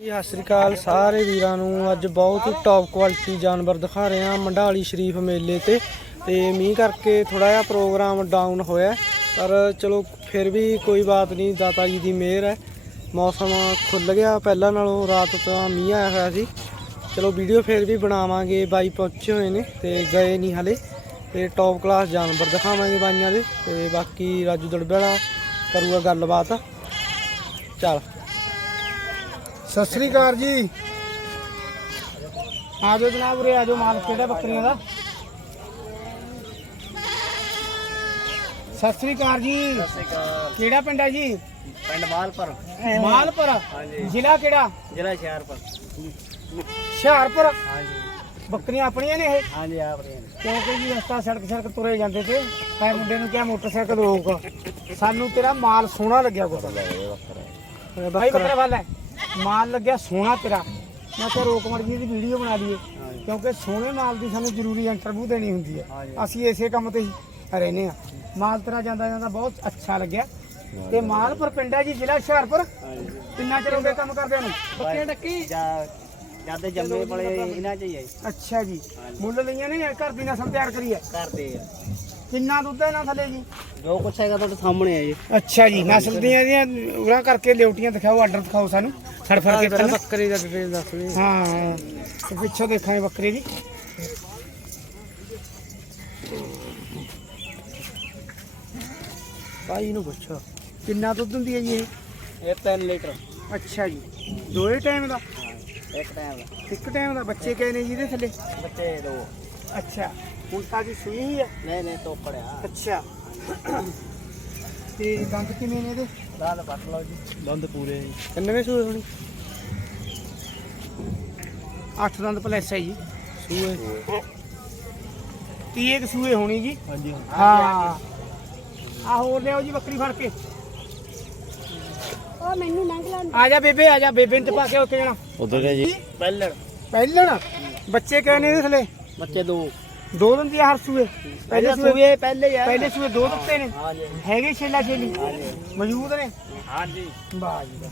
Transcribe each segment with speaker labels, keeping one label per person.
Speaker 1: ਜੀ, ਸਤਿ ਸ੍ਰੀ ਅਕਾਲ ਸਾਰੇ ਵੀਰਾਂ ਨੂੰ। ਅੱਜ ਬਹੁਤ ਹੀ ਟੌਪ ਕੁਆਲਿਟੀ ਜਾਨਵਰ ਦਿਖਾ ਰਹੇ ਹਾਂ ਮੰਡਾਲੀ ਸ਼ਰੀਫ ਮੇਲੇ ਤੇ। ਤੇ ਮੀਂਹ ਕਰਕੇ ਥੋੜਾ ਜਿਹਾ ਪ੍ਰੋਗਰਾਮ ਡਾਊਨ ਹੋਇਆ ਪਰ ਚਲੋ ਫਿਰ ਵੀ ਕੋਈ ਬਾਤ ਨਹੀਂ, ਦਾਤਾ ਜੀ ਦੀ ਮਿਹਰ ਹੈ। ਮੌਸਮ ਖੁੱਲ ਗਿਆ ਪਹਿਲਾਂ ਨਾਲੋਂ, ਰਾਤ ਤਾਂ ਮੀਂਹ ਆਇਆ ਹੋਇਆ ਸੀ। ਚਲੋ ਵੀਡੀਓ ਫਿਰ ਵੀ ਬਣਾਵਾਂਗੇ, ਬਾਈ ਪਹੁੰਚੇ ਹੋਏ ਨੇ ਤੇ ਗਏ ਨਹੀਂ ਹਲੇ। ਤੇ ਟੌਪ ਕਲਾਸ ਜਾਨਵਰ ਦਿਖਾਵਾਂਗੇ ਬਾਈਆਂ ਦੇ। ਤੇ ਬਾਕੀ ਰਾਜੂ ਦੜਬੇ ਵਾਲਾ ਕਰੂਗਾ ਗੱਲਬਾਤ। ਚੱਲ।
Speaker 2: ਸਤਿ ਸ੍ਰੀ ਅਕਾਲ ਜੀ। ਆ ਜਾਓ ਜਨਾਬ ਉਰੇ ਆ ਜਾਓ ਮਾਲ ਕਿਹੜਾ ਬੱਕਰੀਆਂ ਦਾ? ਸਤਿ ਸ੍ਰੀ ਅਕਾਲ ਜੀ।
Speaker 1: ਸਤਿ ਸ੍ਰੀ ਅਕਾਲ।
Speaker 2: ਕਿਹੜਾ ਪਿੰਡ ਹੈ ਜੀ?
Speaker 1: ਪਿੰਡ ਮਾਲਪੁਰ।
Speaker 2: ਮਾਲਪੁਰ?
Speaker 1: ਹਾਂਜੀ।
Speaker 2: ਜ਼ਿਲ੍ਹਾ ਕਿਹੜਾ?
Speaker 1: ਜ਼ਿਲ੍ਹਾ ਹੁਸ਼ਿਆਰਪੁਰ।
Speaker 2: ਹੁਸ਼ਿਆਰਪੁਰ?
Speaker 1: ਹਾਂਜੀ।
Speaker 2: ਬੱਕਰੀਆਂ ਆਪਣੀਆਂ ਨੇ ਇਹ?
Speaker 1: ਹਾਂਜੀ ਆਪ ਰਹੇ
Speaker 2: ਕਿਉਂਕਿ ਜੀ ਰਸਤਾ ਸੜਕ ਸੜਕ ਤੁਰੇ ਜਾਂਦੇ ਤੇ ਐ ਮੁੰਡੇ ਨੂੰ ਕਿਹਾ ਮੋਟਰਸਾਈਕਲ ਰੋਕ। ਸਾਨੂੰ ਤੇਰਾ ਮਾਲ ਸੋਹਣਾ ਲੱਗਿਆ ਕੋ ਭਾਈ ਬੱਕਰਾ ਵਾਲਾ ਮਾਲ ਲੱਗਿਆ ਸੋਹਣਾ ਤੇਰਾ। ਮੈਂ ਕਿਹਾ ਰੋਕ ਮੜ ਜੀ ਦੀ ਵੀਡੀਓ ਬਣਾ ਲਈਏ। ਕਿਉਂਕਿ ਸੋਹਣੇ ਮਾਲ ਦੀ ਸਾਨੂੰ ਜ਼ਰੂਰੀ ਇੰਟਰਵਿਊ ਦੇਣੀ ਹੁੰਦੀ ਹੈ। ਅਸੀਂ ਇਸੇ ਕੰਮ ਤੇ ਹੀ ਰਹਿੰਦੇ ਆ ਮਾਲ ਤੇਰਾ ਜਾਂਦਾ ਜਾਂਦਾ ਬਹੁਤ ਅੱਛਾ ਲੱਗਿਆ। ਤੇ ਮਾਲਪੁਰ ਪਿੰਡ ਹੈ ਜੀ ਜ਼ਿਲ੍ਹਾ ਹੁਸ਼ਿਆਰਪੁਰ। ਕਿੰਨਾ ਚਿਰ ਹੋ ਗਿਆ ਕੰਮ ਕਰਦਿਆਂ ਨੂੰ? ਬੱਕਰੀਆਂ ਡੱਕੀ?
Speaker 1: ਜਦ ਜੰਮੇ ਬੜੇ ਇਹਨਾਂ ਚ ਹੀ ਹੈ।
Speaker 2: ਅੱਛਾ ਜੀ। ਮੁੱਲ ਲਈਆਂ ਨੇ ਘਰ ਦੀ ਨਸਲ ਤਿਆਰ ਕਰੀ ਹੈ?
Speaker 1: ਕਰਦੇ ਆ
Speaker 2: ਕਿੰਨਾ ਦੁੱਧ ਹੈ ਇਹਨਾਂ ਥੱਲੇ ਜੀ?
Speaker 1: ਜੋ ਕੁਛ ਹੈਗਾ ਤੁਹਾਡੇ ਸਾਹਮਣੇ ਹੈ ਜੀ।
Speaker 2: ਅੱਛਾ ਜੀ ਨਸਲ ਦੀਆਂ ਇਹਦੀਆਂ ਉਰਾਂ ਕਰਕੇ ਲਿਉਟੀਆਂ ਦਿਖਾਓ ਆਰਡਰ ਦਿਖਾਓ ਸਾਨੂੰ। ਫੜ ਫੜ ਕੇ ਪਹਿਲਾਂ।
Speaker 1: ਬੱਕਰੀ ਦਾ ਡਿਟੇਲ ਦੱਸ ਵੀ
Speaker 2: ਹਾਂ ਤੇ ਪਿੱਛੋਂ ਦੇਖਾਂਗੇ ਬੱਕਰੇ ਦੀ।
Speaker 1: ਭਾਈ ਨੂੰ ਪੁੱਛੋ।
Speaker 2: ਕਿੰਨਾ ਦੁੱਧ ਹੁੰਦੀ ਹੈ ਜੀ ਇਹ?
Speaker 1: ਇਹ 3 ਲੀਟਰ।
Speaker 2: ਅੱਛਾ ਜੀ ਦੋਏ ਟਾਈਮ ਦਾ?
Speaker 1: ਇੱਕ ਟਾਈਮ ਦਾ।
Speaker 2: ਇੱਕ ਟਾਈਮ ਦਾ ਬੱਚੇ ਕਹੇ ਨੇ ਜੀ ਇਹਦੇ ਥੱਲੇ?
Speaker 1: ਬੱਚੇ ਦੋ।
Speaker 2: ਅੱਛਾ। ਹੁਣ ਤਾਂ ਜੀ ਸੂਈ ਹੀ ਹੈ
Speaker 1: ਨਹੀਂ ਨਹੀਂ ਤੋਪੜਿਆ
Speaker 2: ਅੱਛਾ। ਤੇ ਦੰਦ ਕਿਵੇਂ ਨੇ ਇਹਦੇ?
Speaker 1: ਦਾਲ ਪੱਟ ਲਓ ਜੀ। ਦੰਦ ਪੂਰੇ ਕਿੰਨੇ ਸੂਏ ਹੋਣੀ?
Speaker 2: ਅੱਠ ਦੰਦ ਪਲੱਸ ਹੈ ਜੀ।
Speaker 1: ਸੂਏ।
Speaker 2: 30 ਕੁ ਸੂਏ ਹੋਣੀ ਜੀ।
Speaker 1: ਹਾਂਜੀ
Speaker 2: ਹਾਂ। ਆ ਹੋਰ ਲਿਆਓ ਜੀ ਬੱਕਰੀ ਫੜ ਕੇ।
Speaker 3: ਉਹ ਮੈਨੂੰ
Speaker 2: ਆ ਜਾ ਬੇਬੇ ਆ ਜਾ। ਬੇਬੇ ਨੂੰ ਪਾ ਕੇ ਉੱਤੇ ਜਾਣਾ।
Speaker 1: ਉਧਰ ਜੀ ਪਹਿਲੜ
Speaker 2: ਪਹਿਲਣ। ਬੱਚੇ ਕਹੇ ਨੇ ਥੱਲੇ
Speaker 1: ਬੱਚੇ ਦੋ।
Speaker 2: ਦੋ ਦਿੰਦੀ ਆ ਹਰ ਸੂਏ। ਪਹਿਲੇ ਸੂਏ
Speaker 1: ਪਹਿਲੇ ਹੀ ਆ
Speaker 2: ਪਹਿਲੇ ਸੂਏ ਦੋ ਦਿੱਤੇ ਨੇ। ਹੈਗੇ ਛੇਲਾ ਛੇਲੀ। ਮੌਜੂਦ ਨੇ।
Speaker 1: ਹਾਂਜੀ
Speaker 2: ਵਾਹ ਜੀ ਵਾਹ।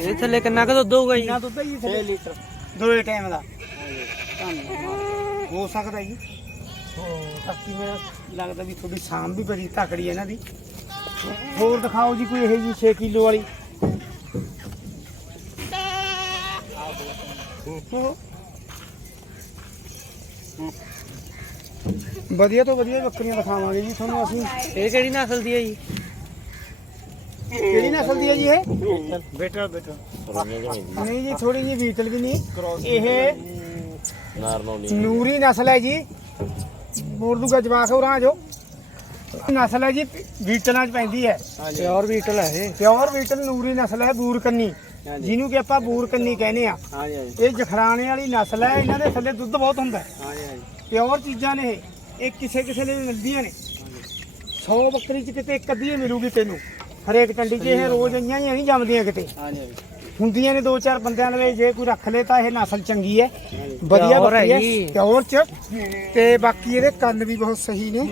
Speaker 1: ਇਹ ਥੱਲੇ ਕਿੰਨਾ ਕੁ ਦੁੱਧ ਹੋਊਗਾ
Speaker 2: ਕਿੰਨਾ ਦੁੱਧ ਹੈ ਜੀ
Speaker 1: 6
Speaker 2: ਥੱਲੇ?
Speaker 1: ਲੀਟਰ।
Speaker 2: ਦੋਏ ਟਾਈਮ ਦਾ।
Speaker 1: ਧੰਨਵਾਦ।
Speaker 2: ਹੋ ਸਕਦਾ ਜੀ। ਬਾਕੀ ਮੇਰਾ ਲੱਗਦਾ ਵੀ ਤੁਹਾਡੀ ਸਾਮ ਵੀ ਬੜੀ ਤਕੜੀ ਹੈ ਇਹਨਾਂ ਦੀ। ਹੋਰ ਦਿਖਾਓ ਜੀ ਕੋਈ ਇਹ ਜੀ 6 ਕਿਲੋ ਵਾਲੀ। ਵਧੀਆ ਤੋਂ ਵਧੀਆ ਬੱਕਰੀਆਂ ਦਿਖਾਵਾਂਗੇ ਜੀ ਤੁਹਾਨੂੰ ਅਸੀਂ।
Speaker 1: ਇਹ ਕਿਹੜੀ ਨਸਲ ਦੀ ਹੈ ਜੀ?
Speaker 2: ਕਿਹੜੀ ਨਸਲ ਦੀ ਹੈ ਜੀ ਇਹ?
Speaker 1: ਬੇਟਾ ਬੇਟਾ।
Speaker 2: ਨਹੀਂ ਜੀ ਥੋੜੀ ਜਿਹੀ ਬੀਟਲ ਵੀ ਨਹੀਂ। ਇਹ ਨੂਰੀ ਨਸਲ ਹੈ ਜੀ। ਬੋਰਦੂ ਦਾ ਜਵਾਕ ਹੋਰਾਂ ਜੋ ਨਸਲ ਹੈ ਜੀ ਬੀਟਲਾਂ ਚ ਪੈਂਦੀ ਹੈ।
Speaker 1: ਪਿਓਰ ਬੀਟਲ ਹੈ ਇਹ।
Speaker 2: ਪਿਓਰ ਬੀਟਲ ਨੂਰੀ ਨਸਲ ਹੈ ਬੂਰ ਕੰਨੀ
Speaker 1: ਹਾਂਜੀ।
Speaker 2: ਜਿਹਨੂੰ ਕਿ ਆਪਾਂ ਬੂਰ ਕੰਨੀ ਕਹਿੰਦੇ ਆ।
Speaker 1: ਹਾਂਜੀ ਹਾਂਜੀ।
Speaker 2: ਇਹ ਜਖਰਾਣੇ ਵਾਲੀ ਨਸਲ ਹੈ ਇਹਨਾਂ ਦੇ ਥੱਲੇ ਦੁੱਧ ਬਹੁਤ ਹੁੰਦਾ ਹੈ।
Speaker 1: ਹਾਂਜੀ ਹਾਂਜੀ।
Speaker 2: ਪਿਓਰ ਚੀਜ਼ਾਂ ਨੇ ਇਹ। ਇਹ ਕਿਸੇ ਕਿਸੇ ਲਈ ਮਿਲਦੀਆਂ ਨੇ। 100 ਬੱਕਰੀ ਚ ਕਿਤੇ ਇੱਕ ਅੱਧੀ ਹੀ ਮਿਲੂਗੀ ਤੈਨੂੰ। ਹਰੇਕ ਟੰਡੀ 'ਚ ਇਹ ਰੋਜ਼ ਇੰਨੀਆਂ ਹੀ ਨਹੀਂ ਜੰਮਦੀਆਂ ਕਿਤੇ।
Speaker 1: ਹਾਂਜੀ
Speaker 2: ਹੁੰਦੀਆਂ ਨੇ ਦੋ ਚਾਰ ਬੰਦਿਆਂ ਦੇ ਜੇ ਕੋਈ ਰੱਖ ਲੇ ਤਾਂ ਇਹ ਨਸਲ ਚੰਗੀ ਹੈ। ਵਧੀਆ
Speaker 1: ਪਿਓਰ
Speaker 2: ਬੱਕਰੀ ਹੈ
Speaker 1: ਹੈਗੀ।
Speaker 2: ਪਿਓਰ ਚ। ਤੇ ਬਾਕੀ ਇਹਦੇ ਕੰਨ ਵੀ ਬਹੁਤ ਸਹੀ ਨੇ।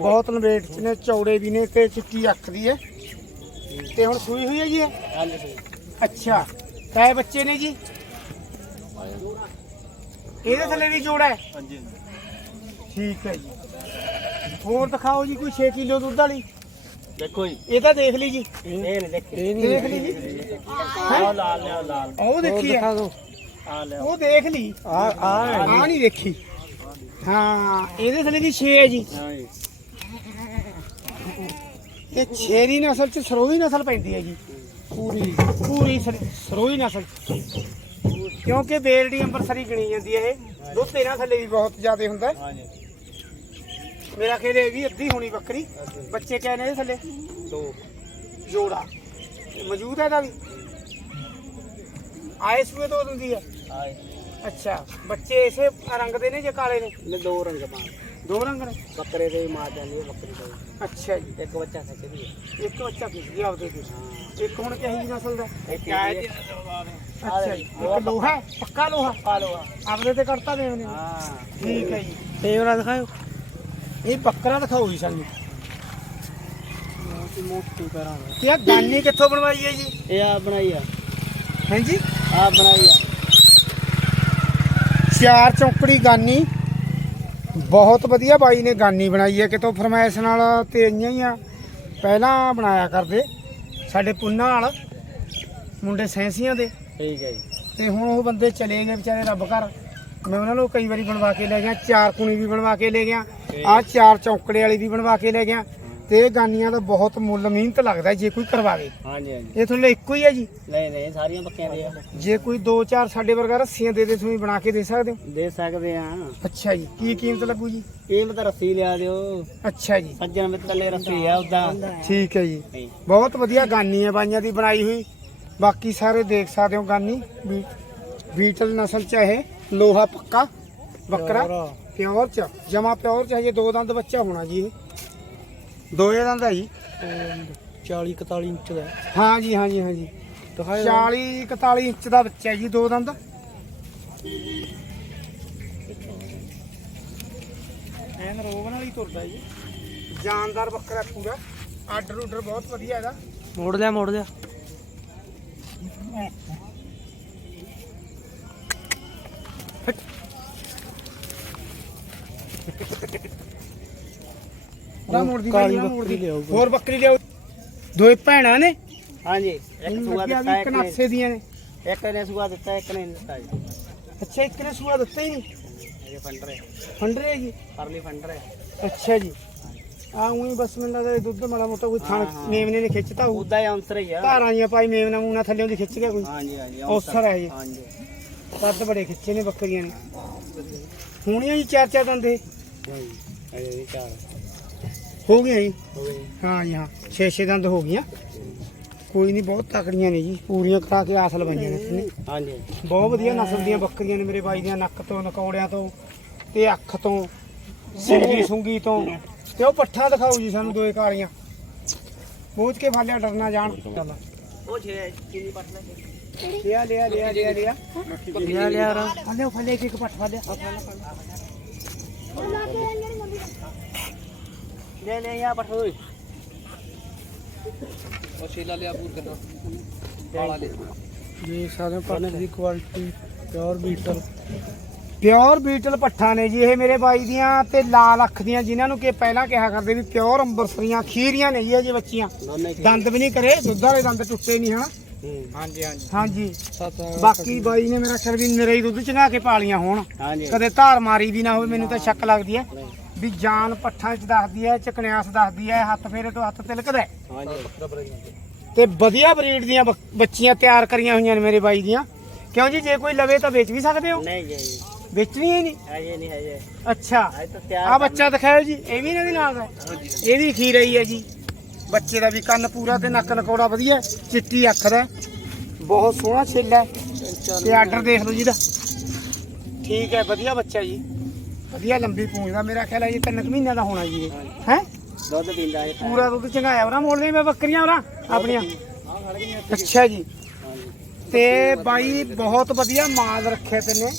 Speaker 2: ਬਹੁਤ ਲੰਬੇਟ ਚ ਨੇ ਚੌੜੇ ਵੀ ਨੇ ਤੇ ਚਿੱਟੀ ਅੱਖ ਦੀ ਹੈ। ਤੇ ਹੁਣ ਸੂਈ ਹੋਈ ਹੈ? ਜੀ ਇਹ
Speaker 1: ਹਾਂਜੀ
Speaker 2: ਅੱਛਾ ਕਾਏ ਬੱਚੇ ਨੇ ਜੀ? ਇਹਦੇ ਥੱਲੇ ਵੀ ਜੋੜਾ ਹੈ?
Speaker 1: ਹਾਂਜੀ
Speaker 2: ਠੀਕ ਹੈ ਜੀ। ਹੋਰ ਦਿਖਾਓ ਜੀ ਕੋਈ 6 ਕਿਲੋ ਦੁੱਧ ਵਾਲੀ?
Speaker 1: ਦੇਖੋ ਜੀ।
Speaker 2: ਇਹ ਤਾਂ ਦੇਖ ਲਈ ਜੀ।
Speaker 1: ਇਹ ਨਹੀਂ ਦੇਖੇ। ਇਹ
Speaker 2: ਦੇਖ। ਲਈ ਜੀ।
Speaker 1: ਆਹ ਲਾਲ ਲਿਆ ਲਾਲ।
Speaker 2: ਉਹ ਦੇਖੀ ਹੈ।
Speaker 1: ਆ ਲਿਆ।
Speaker 2: ਉਹ ਦੇਖ ਲਈ।
Speaker 1: ਆ ਆ
Speaker 2: ਆ ਨਹੀਂ ਦੇਖੀ। ਹਾਂ ਇਹਦੇ ਥੱਲੇ ਵੀ 6 ਹੈ ਜੀ।
Speaker 1: ਹਾਂਜੀ
Speaker 2: ਇਹ ਛੇਰੀ ਨਸਲ ਚ ਸਰੋਈ ਨਸਲ ਪੈਂਦੀ ਹੈ ਜੀ। ਪੂਰੀ ਪੂਰੀ ਸਰ- ਸਰੋਈ ਨਸਲ। ਕਿਉਂਕਿ ਬੇਲੜੀ ਅੰਬਰਸਰੀ ਗਣੀ ਜਾਂਦੀ ਹੈ ਇਹ। ਦੁੱਧ ਇਹਨਾਂ ਥੱਲੇ ਵੀ ਬਹੁਤ ਜ਼ਿਆਦਾ ਹੁੰਦਾ ਮੇਰਾ ਇਹ ਵੀ ਅੱਧੀ ਹੋਣੀ ਬੱਕਰੀ। ਬੱਚੇ ਕਿੰਨੇ ਇਹਦੇ ਥੱਲੇ?
Speaker 1: ਦੋ।
Speaker 2: ਜੋੜਾ। ਮੌਜੂਦ ਹੈ ਇਹਦਾ ਵੀ? ਆਏ ਸੂਏ ਤੋਂ ਦਿੰਦੀ ਹੈ।
Speaker 1: ਆਏ।
Speaker 2: ਅੱਛਾ। ਬੱਚੇ ਇਸੇ ਰੰਗ ਦੇ ਨੇ ਜਾਂ ਕਾਲੇ ਨੇ?
Speaker 1: ਨੇ ਦੋ ਰੰਗ ਪਾ
Speaker 2: ਦੋ ਰੰਗ ਨੇ?
Speaker 1: ਬੱਕਰੇ ਦੇ ਮਾਰ ਜਾਂਦੀ ਹੈ ਬੱਕਰੀ ਦੇ
Speaker 2: ਅੱਛਾ ਜੀ।
Speaker 1: ਇੱਕ ਬੱਚਾ ਖੱਚਦੀ ਹੈ।
Speaker 2: ਇੱਕ ਬੱਚਾ ਕਿਸ ਗਿਆ ਉਹਦੇ ਤੇ। ਇੱਕ ਹੁਣ ਕਿਹੜੀ ਨਸਲ ਦਾ?
Speaker 1: ਇੱਕ
Speaker 2: ਅੱਛਾ ਜੀ। ਇੱਕ ਲੋਹਾ ਹੈ, ਪੱਕਾ ਲੋਹਾ?
Speaker 1: ਪਾ ਲਓ
Speaker 2: ਆਪਦੇ ਤੇ ਕਰਤਾ ਦੇਣੇ
Speaker 1: ਹਾਂ।
Speaker 2: ਠੀਕ ਹੈ ਜੀ।
Speaker 1: ਤੇ ਉਹਨਾਂ ਦਿਖਾਓ
Speaker 2: ਇਹ ਬੱਕਰਾ ਦਿਖਾਓ ਜੀ ਸਾਨੂੰ।
Speaker 1: ਮੋਟੂ ਕਰਾਂ
Speaker 2: ਇਹ ਆਹ ਗਾਨੀ ਕਿੱਥੋਂ ਬਣਵਾਈ ਹੈ ਜੀ?
Speaker 1: ਇਹ ਆ ਬਣਾਈ ਆ।
Speaker 2: ਹਾਂਜੀ।
Speaker 1: ਆ ਬਣਾਈ ਆ।
Speaker 2: ਚਾਰ ਚੌਂਕੜੀ ਗਾਨੀ ਬਹੁਤ ਵਧੀਆ ਬਾਈ ਨੇ ਗਾਨੀ ਬਣਾਈ ਹੈ ਕਿਤੋਂ ਫਰਮਾਇਸ਼ ਨਾਲ ਤੇ ਆਈਆਂ ਹੀ ਆ। ਪਹਿਲਾਂ ਬਣਾਇਆ ਕਰਦੇ ਸਾਡੇ ਪੁੰਨਾ ਵਾਲ ਮੁੰਡੇ ਸੈਂਸੀਆਂ ਦੇ।
Speaker 1: ਠੀਕ ਹੈ ਜੀ।
Speaker 2: ਤੇ ਹੁਣ ਉਹ ਬੰਦੇ ਚਲੇ ਗਏ ਵਿਚਾਰੇ ਰੱਬ ਘਰ। ਮੈਂ ਉਹਨਾਂ ਨੂੰ ਕਈ ਵਾਰੀ ਬਣਵਾ ਕੇ ਲੈ ਗਿਆ ਚਾਰ ਕੁਣੀ ਵੀ ਬਣਵਾ ਕੇ ਲੈ ਗਿਆ ਆਹ ਚਾਰ ਚੌਂਕੜੇ ਵਾਲੀ ਵੀ ਬਣਵਾ ਕੇ ਲੈ ਗਿਆ। ਤੇ ਗਾਨੀਆਂ ਦਾ ਬਹੁਤ ਮੁੱਲ ਮਿਹਨਤ ਲੱਗਦਾ ਜੇ ਕੋਈ ਕਰਵਾਵੇ।
Speaker 1: ਹਾਂਜੀ ਹਾਂਜੀ।
Speaker 2: ਇਹ ਤੁਹਾਡੇ ਲਈ ਇੱਕੋ ਹੀ ਹੈ ਜੀ?
Speaker 1: ਨਹੀਂ ਨਹੀਂ ਸਾਰੀਆਂ ਪੱਕੀਆਂ ਦੇ ਆ।
Speaker 2: ਜੇ ਕੋਈ 2-4 ਸਾਡੇ ਵਰਗਾ ਰੱਸੀਆਂ ਦੇ ਦੇ ਤੁਸੀਂ ਬਣਾ ਕੇ ਦੇ ਸਕਦੇ ਹੋ?
Speaker 1: ਦੇ ਸਕਦੇ ਆ।
Speaker 2: ਅੱਛਾ ਜੀ ਕੀ ਕੀਮਤ ਲੱਗੂ ਜੀ?
Speaker 1: ਇਹ ਮਤ ਰੱਸੀ ਲਿਆ ਦਿਓ।
Speaker 2: ਅੱਛਾ ਜੀ।
Speaker 1: ਸੱਜਣ ਵਿੱਚ ਥੱਲੇ ਰੱਸੀ ਆ ਉਦਾਂ
Speaker 2: ਠੀਕ ਹੈ ਜੀ। ਬਹੁਤ ਵਧੀਆ ਗਾਨੀ ਹੈ ਬਾਈਆਂ ਦੀ ਬਣਾਈ ਹੋਈ। ਬਾਕੀ ਸਾਰੇ ਦੇਖ ਸਕਦੇ ਹੋ ਗਾਨੀ। ਬੀ- ਬੀਟਲ ਨਸਲ ਚ ਇਹ। ਲੋਹਾ ਪੱਕਾ ਬੱਕਰਾ ਪਿਓਰ ਚ ਜਮਾ ਪਿਓਰ ਚ ਹਜੇ ਦੋ ਦੰਦ ਬੱਚਾ ਹੋਣਾ ਜੀ ਇਹ। ਦੋਏ ਦੰਦ ਹੈ ਜੀ।
Speaker 1: 40 41 ਇੰਚ ਦਾ।
Speaker 2: ਹਾਂ ਜੀ ਹਾਂ ਜੀ ਹਾਂ ਜੀ।
Speaker 1: ਦਿਖਾਏ
Speaker 2: 40 41 ਇੰਚ ਦਾ ਬੱਚਾ ਜੀ ਦੋ ਦੰਦ ਐਨ ਰੋਗ ਨਾਲ ਹੀ ਤੁਰਦਾ ਜੀ। ਜਾਨਦਾਰ ਬੱਕਰਾ ਪੂਰਾ। ਆਰਡਰ ਉਡਰ ਬਹੁਤ ਵਧੀਆ ਇਹਦਾ।
Speaker 1: ਮੋੜ ਲਿਆ ਮੋੜ ਲਿਆ।
Speaker 2: ਉਹਦਾ ਮੋੜਦੀ
Speaker 1: ਕਾਲੀ
Speaker 2: ਬਾਈ, ਉਹਦਾ
Speaker 1: ਬੱਕਰੀ
Speaker 2: ਮੋੜਦੀ।
Speaker 1: ਲਿਆਓ ਕੋਈ।
Speaker 2: ਹੋਰ ਬੱਕਰੀ ਲਿਆਓ। ਦੋਏ ਭੈਣਾਂ ਨੇ?
Speaker 1: ਹਾਂਜੀ ਇੱਕ
Speaker 2: ਇਹਨੂੰ
Speaker 1: ਸੂਆ
Speaker 2: ਲੱਗਿਆ
Speaker 1: ਦਿੱਤਾ
Speaker 2: ਵੀ
Speaker 1: ਇੱਕ
Speaker 2: ਇੱਕ
Speaker 1: ਨੇ।
Speaker 2: ਨਾਸੇ ਦੀਆਂ ਨੇ।
Speaker 1: ਇੱਕ ਨੇ ਸੂਆ ਦਿੱਤਾ ਇੱਕ ਨੇ ਨਹੀਂ ਦਿੱਤਾ ਜੀ।
Speaker 2: ਅੱਛਾ ਇੱਕ ਨੇ ਸੂਆ ਦਿੱਤਾ ਹੀ ਨਹੀਂ?
Speaker 1: ਇਹ ਫੰਡਰ ਹੈ
Speaker 2: ਫੰਡਰੇ ਜੀ?
Speaker 1: ਪਰਲੀ ਫੰਡਰ ਹੈ
Speaker 2: ਅੱਛਾ ਜੀ। ਆ ਉਹੀ ਬਸ ਮੈਨੂੰ ਲੱਗਦਾ ਇਹ ਦੁੱਧ ਮਾੜਾ ਮੋਟਾ ਕੋਈ ਥਣ
Speaker 1: ਹਾਂ, ਹਾਂ।
Speaker 2: ਮੇਮਨੇ ਨੇ ਖਿੱਚਤਾ ਹੋਊ।
Speaker 1: ਉਦਾਂ ਹੀ ਅੰਸਰ ਹੀ ਆ।
Speaker 2: ਧਾਰਾਂ ਜੀਆਂ ਪਾਈ ਮੇਮਨਾ ਮੂਨਾ ਥੱਲੇ ਦੀ ਖਿੱਚ ਗਿਆ ਕੋਈ?
Speaker 1: ਹਾਂਜੀ ਹਾਂਜੀ
Speaker 2: ਔਸਰ ਹੈ ਜੀ।
Speaker 1: ਹਾਂਜੀ।
Speaker 2: ਕੱਦ ਬੜੇ ਖਿੱਚੇ ਨੇ ਬੱਕਰੀਆਂ ਨੇ। ਹੋਣੀਆਂ ਜੀ ਚਾਰ ਚਾਰ ਦੰਦੇ
Speaker 1: ਹਾਂਜੀ ਅਜੇ ਵੀ ਚਾਰ।
Speaker 2: ਹੋ ਗਈਆਂ ਜੀ?
Speaker 1: ਹੋ
Speaker 2: ਜੀ ਹਾਂ। 6-6 ਦੰਦ ਹੋ ਗਈਆਂ। ਕੋਈ ਨਹੀਂ ਬਹੁਤ ਤਕੜੀਆਂ ਨੇ ਜੀ। ਪੂਰੀਆਂ ਕਰਾ ਕੇ ਆਸ ਲਵਾਈਆਂ ਨੇ ਇਹਨੇ।
Speaker 1: ਹਾਂਜੀ।
Speaker 2: ਬਹੁਤ ਵਧੀਆ ਨਸਲ ਦੀਆਂ ਬੱਕਰੀਆਂ ਨੇ ਮੇਰੇ ਬਾਈ ਦੀਆਂ ਨੱਕ ਤੋਂ ਨਕੌੜਿਆਂ ਤੋਂ ਤੇ ਅੱਖ ਤੋਂ ਸਿੰਗੀ ਸੁੰਗੀ ਤੋਂ। ਤੇ ਉਹ ਪੱਠਾ ਦਿਖਾਓ ਜੀ ਸਾਨੂੰ ਦੋਏ ਕਾਲੀਆਂ ਬੋਝ ਕੇ ਫਾਲਿਆ ਡਰਨਾ ਜਾਣ।
Speaker 1: ਉਹ ਛੇ ਚੀਨੀ ਪੱਟ ਲੈ
Speaker 2: ਲਿਆ ਲਿਆ ਲਿਆ ਲਿਆ ਲਿਆ।
Speaker 1: ਲਿਆ ਲਿਆ ਰਾ
Speaker 2: ਫਾਲਿਓ ਫਾਲਿਆ ਇੱਕ ਪੱਠ ਫਾਲਿਆ
Speaker 1: ਲੈ ਲੈ ਆ ਪੱਟ ਹੋਏ
Speaker 2: ਜੀ ਸਾਰੇ
Speaker 1: ਪੱਠ ਦੀ
Speaker 2: quality pure Beetal pure Beetal ਪੱਠਾ ਨੇ ਜੀ ਇਹ ਮੇਰੇ ਬਾਈ ਦੀਆਂ ਤੇ ਲਾਲ ਅੱਖ ਦੀਆਂ ਜਿਨ੍ਹਾਂ ਨੂੰ ਕਿ ਪਹਿਲਾਂ ਕਿਹਾ ਕਰਦੇ ਵੀ ਪਿਓਰ ਅੰਬਰਸਰੀਆਂ ਖੀਰੀਆਂ ਜੀ ਬੱਚੀਆਂ। ਦੰਦ ਵੀ ਨਹੀਂ ਕਰੇ ਦੁੱਧ ਵਾਲੇ ਦੰਦ ਟੁੱਟੇ ਨਹੀਂ ਹਨਾ?
Speaker 1: ਹਾਂਜੀ ਹਾਂਜੀ।
Speaker 2: ਹਾਂਜੀ। ਬਾਕੀ ਬਾਈ ਨੇ ਮੇਰਾ ਖਿਆਲ ਵੀ ਨਿਰੇ ਹੀ ਦੁੱਧ ਚੰਗਾ ਕੇ ਪਾਲੀਆਂ ਹੋਣ।
Speaker 1: ਹਾਂਜੀ।
Speaker 2: ਕਦੇ ਧਾਰ ਮਾਰੀ ਵੀ ਨਾ ਹੋਵੇ ਮੈਨੂੰ ਤਾਂ ਸ਼ੱਕ ਲੱਗਦੀ ਹੈ। ਵੀ ਜਾਨ ਪੱਠਾਂ 'ਚ ਦੱਸਦੀ ਹੈ ਚਕਨਿਆਸ ਦੱਸਦੀ ਹੈ ਹੱਥ ਫੇਰੇ ਤੋਂ ਹੱਥ ਤਿਲਕਦਾ ਹੈ। ਤੇ ਵਧੀਆ ਬਰੀਡ ਦੀਆਂ ਬੱਕ- ਬੱਚੀਆਂ ਤਿਆਰ ਕਰੀਆਂ ਹੋਈਆਂ ਨੇ ਮੇਰੇ ਬਾਈ ਦੀਆਂ। ਕਿਉਂ ਜੀ ਜੇ ਕੋਈ ਲਵੇ ਤਾਂ ਵੇਚ ਵੀ ਸਕਦੇ ਹੋ?
Speaker 1: ਨਹੀਂ ਜੀ
Speaker 2: ਵੇਚਣੀ ਹੈ ਨਹੀਂ? ਅੱਛਾ।
Speaker 1: ਤਿਆਰ
Speaker 2: ਆ ਬੱਚਾ ਦਿਖਾਓ ਜੀ ਇਹ ਵੀ ਇਹਦੇ ਨਾਲ ਦਾ ਹੈ। ਇਹ ਵੀ ਖੀ ਰਹੀ ਹੈ ਜੀ। ਬੱਚੇ ਦਾ ਵੀ ਕੰਨ ਪੂਰਾ ਤੇ ਨੱਕ ਨਕੌੜਾ ਵਧੀਆ ਹੈ। ਚਿੱਟੀ ਅੱਖ ਦਾ ਹੈ। ਬਹੁਤ ਸੋਹਣਾ ਛਿੱਲ ਹੈ। ਤੇ ਆਰਡਰ ਦੇਖ ਲਓ ਜੀ ਦਾ ਠੀਕ ਹੈ ਵਧੀਆ ਬੱਚਾ ਜੀ। ਵਧੀਆ ਲੰਬੀ ਪੂੰਛ ਦਾ। ਮੇਰਾ ਖਿਆਲ ਹੈ ਜੀ ਤਿੰਨ ਕੁ ਮਹੀਨਿਆਂ ਦਾ ਹੋਣਾ ਜੀ ਇਹ। ਹੈ?
Speaker 1: ਦੁੱਧ ਪੀਂਦਾ ਹੈ
Speaker 2: ਪੂਰਾ ਦੁੱਧ ਚੰਗਾਇਆ ਉਹਨਾਂ ਮੋੜਦੇ ਮੈਂ ਬੱਕਰੀਆਂ ਉਹਨਾਂ ਆਪਣੀਆਂ। ਅੱਛਾ ਜੀ। ਤੇ ਬਾਈ ਬਹੁਤ ਵਧੀਆ ਮਾਲ ਰੱਖਿਆ ਤੈਨੇ।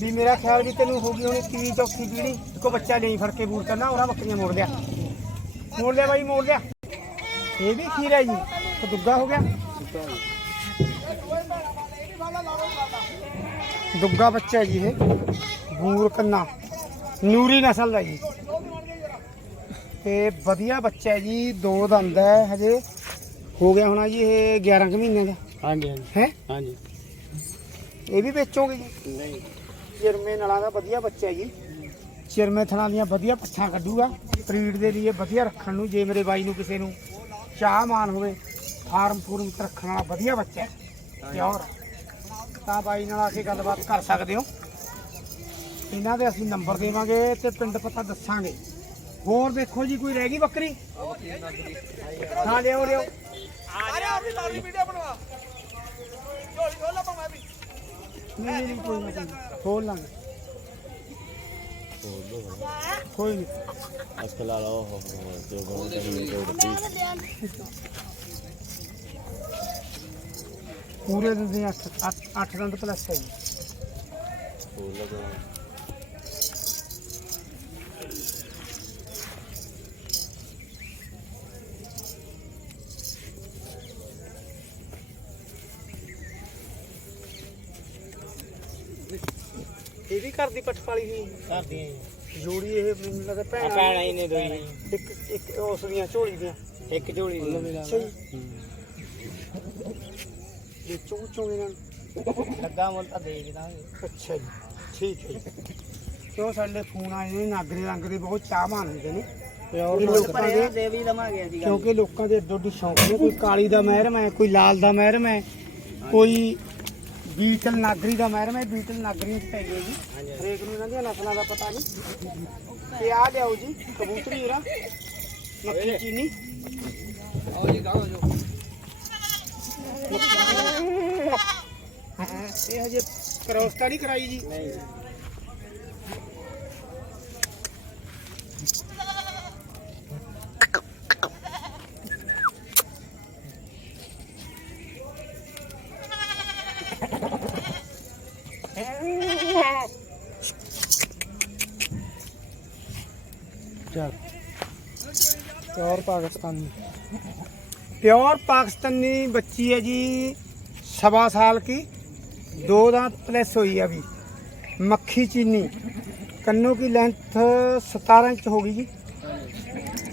Speaker 2: ਵੀ ਮੇਰਾ ਖਿਆਲ ਵੀ ਤੈਨੂੰ ਹੋ ਗਈ ਹੋਣੀ ਤੀਜੀ ਚੌਥੀ ਪੀੜੀ। ਕੋ ਬੱਚਾ ਨਹੀਂ ਫੜ ਕੇ ਬੂਰ ਕਰਨਾ ਉਹਨਾਂ ਬੱਕਰੀਆਂ ਮੋੜ ਲਿਆ। ਮੋੜ ਲਿਆ ਬਾਈ ਮੋੜ ਲਿਆ। ਇਹ ਵੀ ਖੀਰਾ ਹੈ ਜੀ। ਦੁੱਗਾ ਹੋ ਗਿਆ। ਦੁੱਗਾ ਬੱਚਾ ਜੀ ਇਹ। ਬੂਰ ਕੰਨਾ। ਨੂਰੀ ਨਸਲ ਦਾ ਜੀ। ਤੇ ਵਧੀਆ ਬੱਚਾ ਹੈ ਜੀ ਦੋ ਦੰਦ ਹੈ ਹਜੇ। ਹੋ ਗਿਆ ਹੋਣਾ ਜੀ ਇਹ 11 ਕੁ ਮਹੀਨਿਆਂ ਦਾ।
Speaker 1: ਹਾਂਜੀ ਹਾਂਜੀ।
Speaker 2: ਹੈ?
Speaker 1: ਹਾਂਜੀ।
Speaker 2: ਇਹ ਵੀ ਵੇਚੋਗੇ ਜੀ?
Speaker 1: ਨਹੀਂ।
Speaker 2: ਚਿਰਮੇ ਨਲਾਂ ਦਾ ਵਧੀਆ ਬੱਚਾ ਹੈ ਜੀ। ਚਿਰਮੇ ਥਣਾ ਦੀਆਂ ਵਧੀਆ ਪੱਠਾਂ ਕੱਢੂਗਾ। ਬਰੀਡ ਦੇ ਲਈ ਵਧੀਆ ਰੱਖਣ ਨੂੰ ਜੇ ਮੇਰੇ ਬਾਈ ਨੂੰ ਕਿਸੇ ਨੂੰ ਚਾਹ ਮਾਨ ਹੋਵੇ ਫਾਰਮ ਫੂਰਮ ਤੇ ਰੱਖਣ ਵਾਲਾ ਵਧੀਆ ਬੱਚਾ ਹੈ। ਪਿਓਰ ਤਾਂ ਬਾਈ ਨਾਲ ਆ ਕੇ ਗੱਲਬਾਤ ਕਰ ਸਕਦੇ ਹੋ। ਇਹਨਾਂ ਦੇ ਅਸੀਂ ਨੰਬਰ ਦੇਵਾਂਗੇ ਤੇ ਪਿੰਡ ਪਤਾ ਦੱਸਾਂਗੇ। ਹੋਰ ਦੇਖੋ ਜੀ, ਕੋਈ ਰਹਿ ਗਈ ਬੱਕਰੀ? ਹਾਂ ਲਿਓ ਲਿਓ। ਨਹੀਂ ਨਹੀਂ, ਕੋਈ ਨਹੀਂ ਕੋਈ ਨਹੀਂ। ਖੋਲ ਲਾਂਗੇ। ਕੋਈ ਨਹੀਂ।
Speaker 3: ਅੱਜ ਲਾ ਲਓ ਹੋ ਜੋ ਬਹੁਤ ਕਹੀਂ ਕੋਈ
Speaker 2: ਪੂਰੇ ਦਿਨ ਦੇ 8 8 ਰੰਡ ਪਲੱਸ ਹੈ ਜੀ। ਇਹ ਵੀ ਕਰਦੀ ਦੀ ਪਟਪਾਲੀ ਸੀ?
Speaker 3: ਕਰਦੀਆਂ
Speaker 2: ਜੋੜੀ ਇਹ ਮੈਨੂੰ ਲੱਗਦਾ ਆ
Speaker 3: ਭੈਣਾਂ ਪੈਣਾ ਨੇ ਦੋਈ ਦੀ।
Speaker 2: ਇੱਕ ਇੱਕ ਉਸ ਦੀਆਂ ਝੋਲੀ ਦੀਆਂ।
Speaker 3: ਇੱਕ ਝੋਲੀ ਦੀ।
Speaker 2: ਅੱਛਾ ਜੀ। ਇਹ ਚੋਂ ਚੋਂ ਇਹਨਾਂ
Speaker 3: ਲੱਗਾ ਮੁੱਲ ਤਾਂ ਦੇਖਦਾਂਗੇ
Speaker 2: ਅੱਛਾ ਜੀ ਠੀਕ ਹੈ ਜੀ। ਸਾਡੇ ਫੋਨ ਆਏ ਨੇ ਨਾਗਰੇ ਰੰਗ ਦੇ ਬਹੁਤ ਚਾਹਵਾਨ ਹੁੰਦੇ ਨੇ।
Speaker 1: ਪਿਓਰ
Speaker 2: ਇਹ ਲੋਕਾਂ ਦੇ
Speaker 3: ਦੇ ਵੀ ਲਵਾਂਗੇ ਅਸੀਂ
Speaker 2: ਕਿਉਂਕਿ ਲੋਕਾਂ ਦੇ ਅੱਡੀ ਸ਼ੌਂਕ ਨੇ ਕੋਈ ਕਾਲੀ ਦਾ ਮਹਿਰਮ ਹੈ ਕੋਈ ਲਾਲ ਦਾ ਮਹਿਰਮ ਹੈ ਕੋਈ ਬੀਟਲ ਨਾਗਰੀ ਦਾ ਮਹਿਰਮ ਹੈ ਬੀਟਲ ਨਾਗਰੀ ਚ ਪੈ ਜੀ। ਹਰੇਕ ਨੂੰ ਇਹਨਾਂ ਦੀਆਂ ਨਸਲਾਂ ਦਾ ਪਤਾ ਨਹੀਂ। ਤੇ ਆ ਲਿਆਓ ਜੀ ਕਬੂਤਰੀ ਉਰਾ ਮੱਖੀ ਚੀਨੀ। ਹਾਂ, ਇਹ ਹਜੇ ਕ੍ਰੋਸ ਤਾਂ ਨਹੀਂ ਕਰਾਈ ਜੀ
Speaker 3: ਨਹੀਂ
Speaker 1: ਚੱਲ ਪਿਓਰ ਪਾਕਿਸਤਾਨੀ
Speaker 2: प्योर पाकिस्तानी बच्ची है जी सवा साल की दो दांत प्लस हुई अभी मक्खी चीनी कन्नों की लेंथ सतारह इंच होगी जी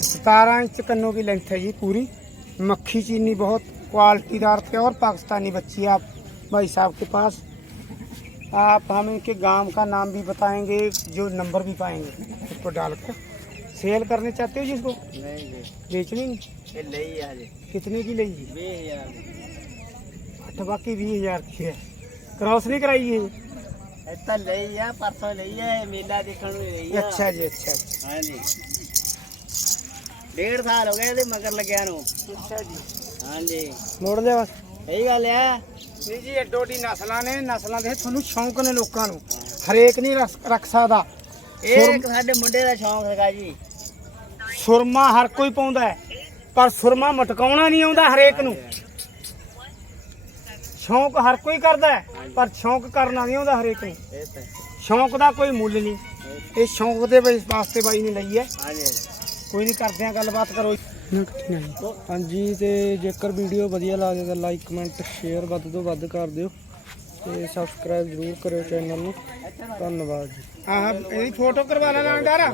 Speaker 2: सतारह इंच कन्नों की लेंथ है जी पूरी मक्खी चीनी बहुत क्वालिटीदार प्योर पाकिस्तानी बच्ची आप भाई साहब के पास आप हम इनके गाँव का नाम भी बताएँगे जो नंबर भी पाएँगे उसको डालकर सेल करने चाहते हो जिसको बेचनी
Speaker 3: लेंगे
Speaker 2: कितने की लेगी
Speaker 3: अठवा
Speaker 2: बाकी बीस हज़ार की है ਕ੍ਰਾਸ ਨਹੀਂ ਕਰਾਈ ਇਹ?
Speaker 3: ਇਹ ਤਾਂ ਲਈ ਆ ਪਰਸੋਂ ਲਈ ਆ ਇਹ ਮੇਲਾ ਦੇਖਣ ਨੂੰ ਹੀ ਲਈ ਆ।
Speaker 2: ਅੱਛਾ ਜੀ ਅੱਛਾ ਜੀ।
Speaker 3: ਹਾਂਜੀ। ਡੇਢ ਸਾਲ ਹੋ ਗਏ ਇਹਦੇ ਮਗਰ ਲੱਗਿਆ ਨੂੰ।
Speaker 2: ਅੱਛਾ ਜੀ।
Speaker 3: ਹਾਂਜੀ।
Speaker 1: ਮੋੜ ਲਿਆ ਬਸ।
Speaker 3: ਸਹੀ ਗੱਲ ਆ।
Speaker 2: ਨਹੀਂ ਜੀ ਐਡੋ ਡੀ ਨਸਲਾਂ ਨੇ ਨਸਲਾਂ ਦੇ ਤੁਹਾਨੂੰ ਸ਼ੌਂਕ ਨੇ ਲੋਕਾਂ ਨੂੰ। ਹਰੇਕ ਨਹੀਂ ਰਸ- ਰੱਖ ਸਕਦਾ।
Speaker 3: ਇਹ ਇੱਕ ਸਾਡੇ ਮੁੰਡੇ ਦਾ ਸ਼ੌਂਕ ਹੈਗਾ ਜੀ।
Speaker 2: ਸੁਰਮਾ ਹਰ ਕੋਈ ਪਾਉਂਦਾ ਹੈ ਪਰ ਸੁਰਮਾ ਮਟਕਾਉਣਾ ਨਹੀਂ ਆਉਂਦਾ ਹਰੇਕ ਨੂੰ। ਸ਼ੌਂਕ ਹਰ ਕੋਈ ਕਰਦਾ ਹੈ ਪਰ ਸ਼ੌਂਕ ਕਰਨਾ ਨਹੀਂ ਆਉਂਦਾ ਹਰੇਕ ਨੂੰ।
Speaker 3: ਇਹ ਤਾਂ
Speaker 2: ਸ਼ੌਂਕ ਦਾ ਕੋਈ ਮੁੱਲ ਨਹੀਂ। ਇਹ ਸ਼ੌਂਕ ਦੇ ਬਈ- ਵਾਸਤੇ ਬਾਈ ਨੇ ਲਈ ਹੈ।
Speaker 3: ਹਾਂਜੀ
Speaker 2: ਕੋਈ ਨਹੀਂ ਕਰਦੇ ਆ ਗੱਲਬਾਤ ਕਰੋ
Speaker 1: ਹਾਂਜੀ ਤੇ ਜੇਕਰ ਵੀਡੀਓ ਵਧੀਆ ਲੱਗਦਾ ਤਾਂ ਲਾਈਕ ਕਮੈਂਟ ਸ਼ੇਅਰ ਵੱਧ ਤੋਂ ਵੱਧ ਕਰ ਦਿਓ। ਤੇ ਸਬਸਕ੍ਰਾਈਬ ਜ਼ਰੂਰ ਕਰਿਓ ਚੈਨਲ ਨੂੰ। ਧੰਨਵਾਦ ਜੀ।
Speaker 2: ਆਹ ਇਹਦੀ ਫੋਟੋ ਕਰਵਾ ਲੈ ਲਾਂਡਾਰਾ